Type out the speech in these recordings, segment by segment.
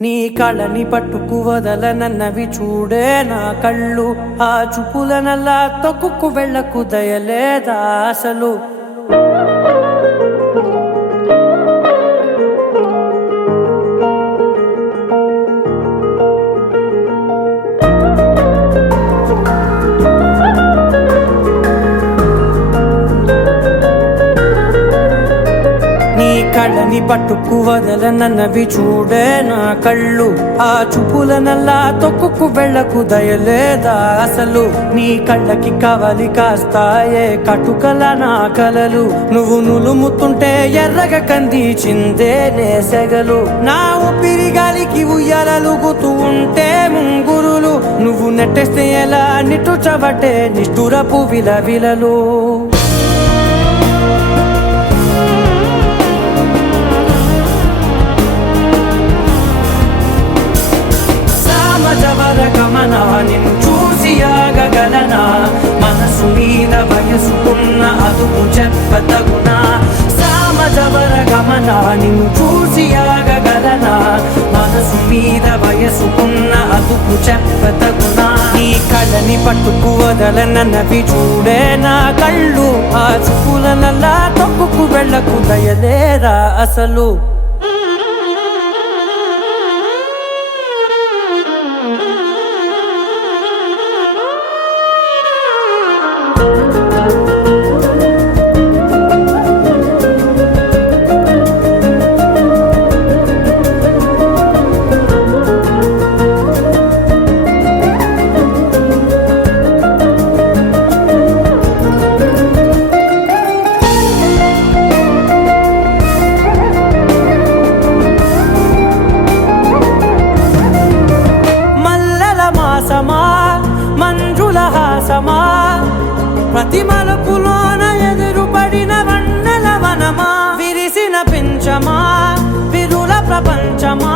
నీ కళని పట్టుకు వదలనన్నవి చూడే నా కళ్ళు, ఆ చూపులనల్లా తొక్కుకు వెళ్ళకు దయలేదా అసలు. కళ్ళని పట్టుకు వదలనన్నవి చూడే నా కళ్ళు, ఆ చూపులనల్లా తొక్కుకు వెళ్ళకు దయలేదా అసలు. నీ కళ్ళకి కవలి కాస్తాయే కటుకల నా కలలు, నువ్వు నులుముతుంటే ఎర్రగ కందిచిందే నేసెగలు. నా ఊపిరి గాలికి ఉయ్యాలలుగుతూ ఉంటే ముంగురులు, నువ్వు నెట్టేస్తే ఎలా నిట్టుచబట్టే నిష్ఠురపు విలవిలలు. గమనా నిన్ను చూసి ఆగగలనా, మనసు మీద వయసుకున్న అదుపు చెప్పతగునా. సామజవర గమనా నిన్ను చూసి ఆగగలనా, మనసు మీద వయసుకున్న అదుపు చెప్పతగునా. నీ కళ్ళని పట్టుకు వదలనన్నవి చూడే నా కళ్ళు, ఆ చూపులనల్లా తొక్కుకు వెళ్ళకు దయలేరా అసలు. మంజుల హాసమా, ప్రతి మలుపులోన ఎదురుపడిన వన్నెల వనమా, విరిసిన పించమా విరుల ప్రపంచమా,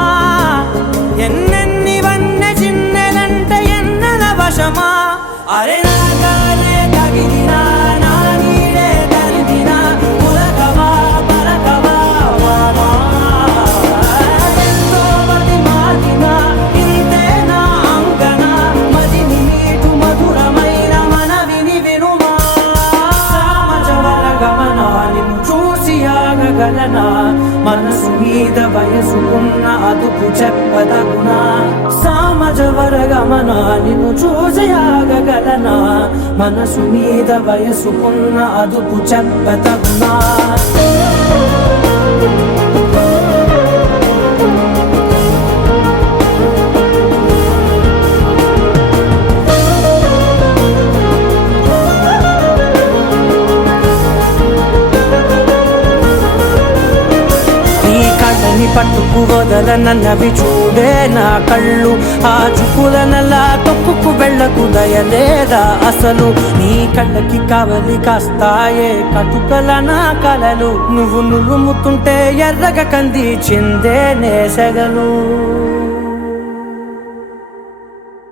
ఎన్నెన్ని వన్నె చిన్నెలంటే ఎన్నెల వశమా. అరే నాగాలే తగిలినా నా నీడే తరిమినా, ఉలకవా పలకవా వామా, ఎంతో మతి మార్గినా ఇంతే నా అంగన, మదిని నీటు మధురమైన మనవిని వినుమా. సామజవర గమనా నిన్ను చూసి ఆగగలనా, మనసు మీద వయసుకున్న అదుపు చెప్పదగునా. సామజవర గమనా నిన్ను చూసి ఆగగలనా, మనసు మీద వయసుకున్న అదుపు చెప్పదగునా. పట్టుకు వదలనన్నవి చూడే నా కళ్ళు, ఆ చూపులనల్లా తొక్కుకు వెళ్ళకు దయలేదా అసలు. నీ కళ్ళకి కవలి కాస్తాయే కటుకల నా కలలు, నువ్వు నులుముతుంటే ఎర్రగ కందిచిందే నేసెగలు.